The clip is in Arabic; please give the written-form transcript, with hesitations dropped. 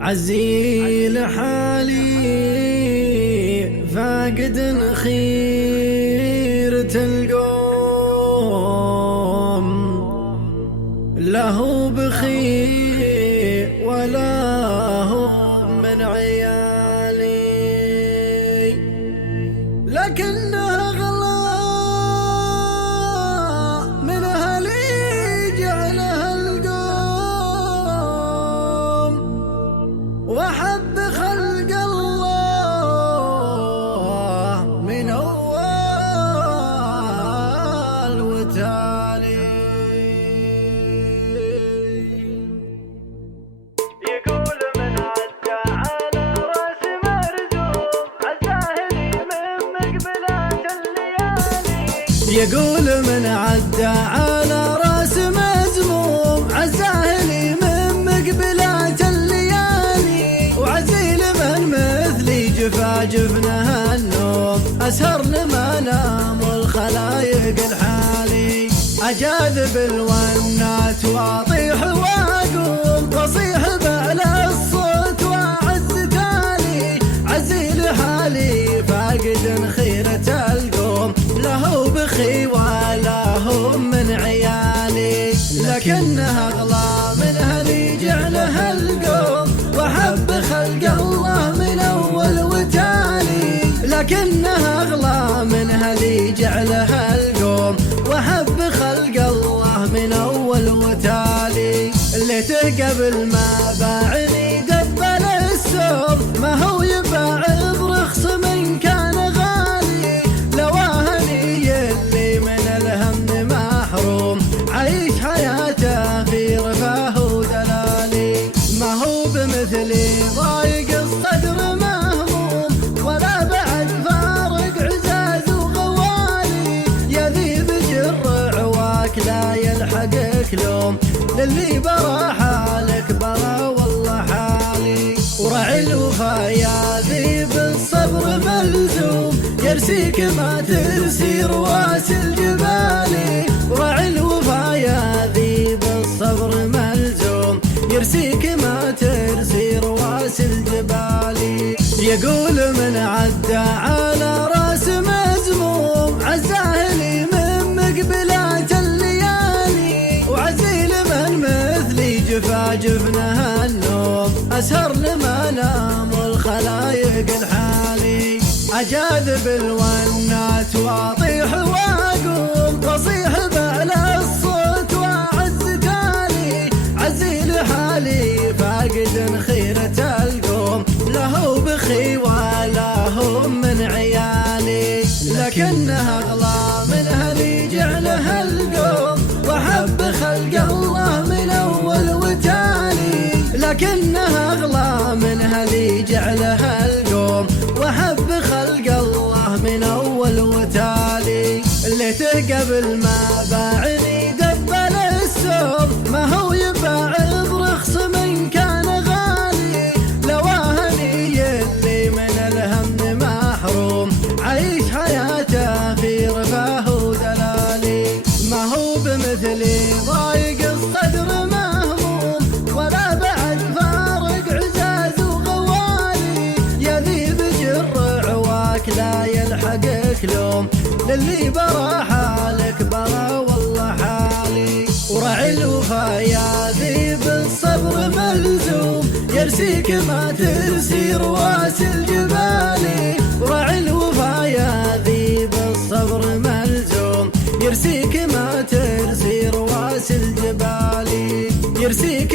عزيل حالي فاقد خيرة القوم، له بخير ولا هو من عيالي، لكنه أغلى من أهلي جعلها القوم، وأحب خلق الله من أول وتالي. يقول من عدى على راس مرزوم عالزاهري من مقبلات الليالي، يقول من عدى على راس مزموم عالزاهلي من مقبلات الليالي، وعزيل من مثلي جفا جفنه النوم، أسهر لما نام الخلايق الحالي، أجاذب الونات واطيح واقوم، واصيح بأعلى الصوت واعز تالي، عزيل حالي فاقد خيرة القوم، له بخي ولا هم من عيالي، لكنها أغلى من أهلي جعلها القوم، وأحب خلق الله من أول وتالي، لكنها أغلى من أهلي جعلها القوم، وأحب خلق الله من أول وتالي، اللي قبل ما باعني دبل السوق، ما هو يباع برخص من كان غالي، لو أهلي اللي من الهم محروم، عيش حياته في رفاه ودلالي، ما هو بمثلي ضايق الصدر مهموم، ولا بعد فارق عزاز وغوالي، يذيب جر عواك لا يلحقك لوم، للي برا حالك برا والله حالي، ورعي الوفا يا ذيب الصبر ملزوم، يرسيك ما ترسي رواس الجبال، ورعي الوفا يا ذيب الصبر ملزوم، يرسيك ما ترسي رواس الجبال. يقول من عدى على راس مزموم عالزاهلي من مقبلات الليالي، وعزيل من مثلي جفا جفنه النوم، أسهر لما نام الخلايق الحالي، أجاذب الونات واطيح واقوم، واصيح بأعلى الصوت واعز تالي، عزيل حالي فاقد خيرة القوم، له بخي ولا هم من عيالي، لكنها أغلى من أهلي جعلها القوم، وأحب خلق الله من أول وتالي، لكنها أغلى من أهلي جعلها القوم، وأحب خلق الله من أول وتالي، اللي قبل ما باعني دبل السوق، ما هو يباع برخص من كان غالي، لو أهلي اللي من الهم محروم، عيش حياته في رفاه ودلالي، ما هو بمثلي ضايق الصدر مهموم، ولا بعد فارق عزاز وغوالي، يذيب جر عواك لا يلحقك لوم، للي برا حالك برا والله حالي، ورعي الوفا يا ذيب الصبر ملزوم، يرسيك ما ترسي رواس الجبال، ورعي الوفا يا ذيب الصبر ملزوم، يرسيك ما ترسي رواس الجبال، يرسيك